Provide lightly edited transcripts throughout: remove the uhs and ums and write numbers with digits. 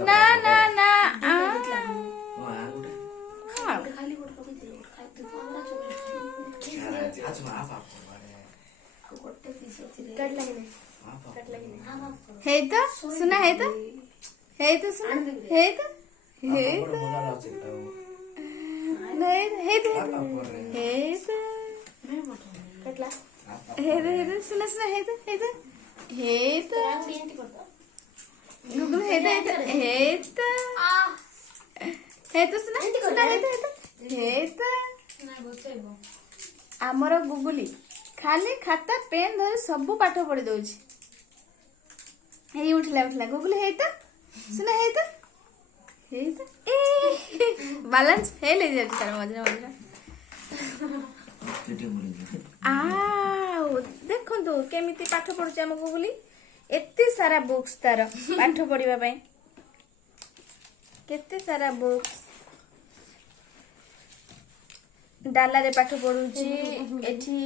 ନା ନା ନା ହେଇ ତ ସୁନା ହେଇ ତ ସୁନା ହେଇ ତ ହେଇ ତ सुना सुना गुगल आमर गुगुली खाली खाता पेन धरी सब पाठ पढ़ी दौची उठला उठला गुगुली सुना बैलेंस फेल हो जाए तार मझे मझे देखो केमी पाठ पढ़ुचे आम गुगुली एते सारा बुक्स तार पाठ पढ़ा केते सारा बुक्स डाला रे पाठ पढ़ुची एठी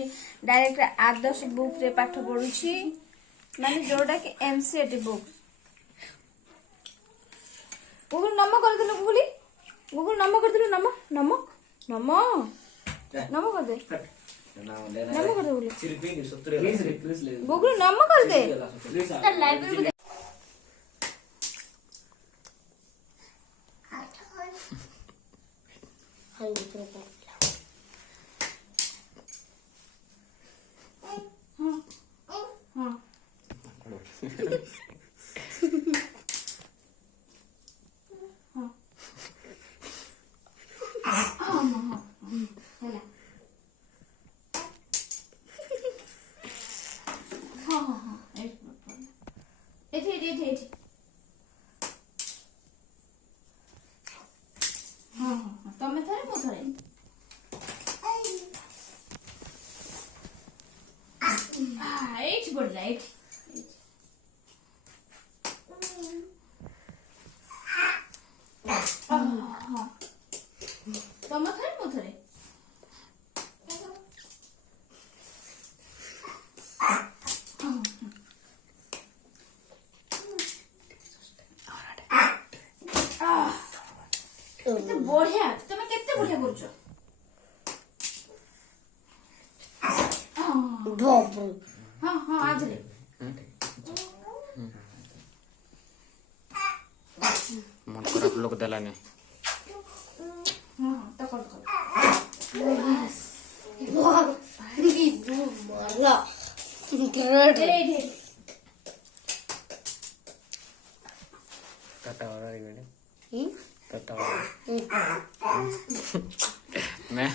डायरेक्ट आदर्श बुक रे पाठ पढ़ुची माने जोड़ा कि एमसीएटी बुक गुगुल नम कर दिलु गुगुली गुगुल नम कर दिलु नम नम नम नम कर दे नम कर दे गुगुल नम कर दे लाइब्रेरी तमे थरे मो थरे एच बोल एच तमे थरे मो थरे बढ़िया तुम केते बढ़िया करछ हां हां आज रे मन खराब लोग दलाने हां तो कर माला टाटा वाला रे टाटा वाला मैं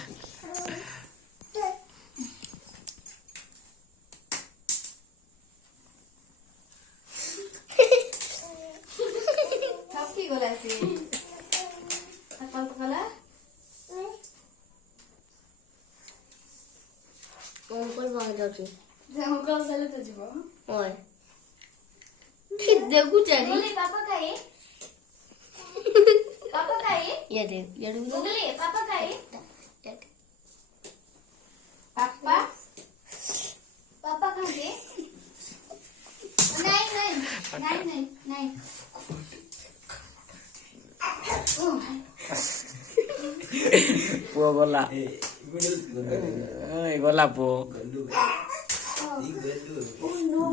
थकी गला से थकल गला अंकल बाहर जाଉଛି जे अंकल गले तो जीवो ओए कि देखु चली बोले पापा काए ये देख ये गुगली पापा काए पापा पापा कहाँ गए नहीं नहीं नहीं नहीं नहीं पुओ गला गला पुओ Oh no.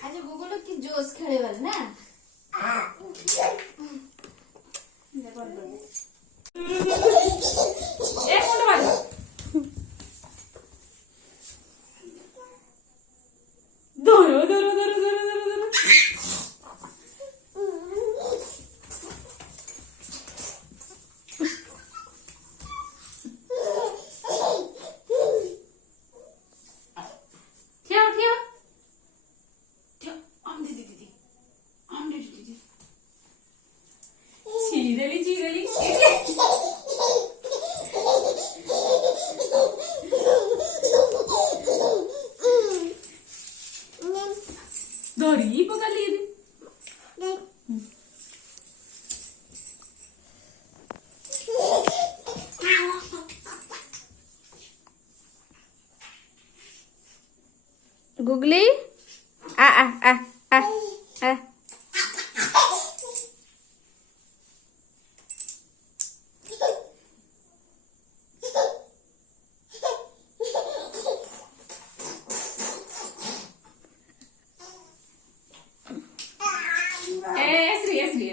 आज गुगल की जोश खेले वाले ना एक मिनट बाद दोरो दोरो दोरो दोरो दोरो दोरो ठिया ठिया ठिया आम दे चीरली चीरली धरी पकड़ लिए गुगली आ आ आ आ आ ऐसे ऐसे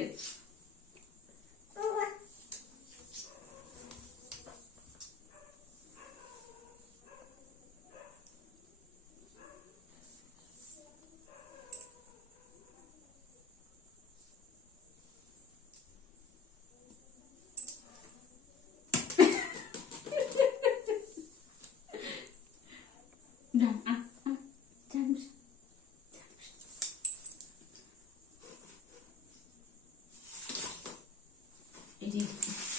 Nah, jangan bisa. Ini.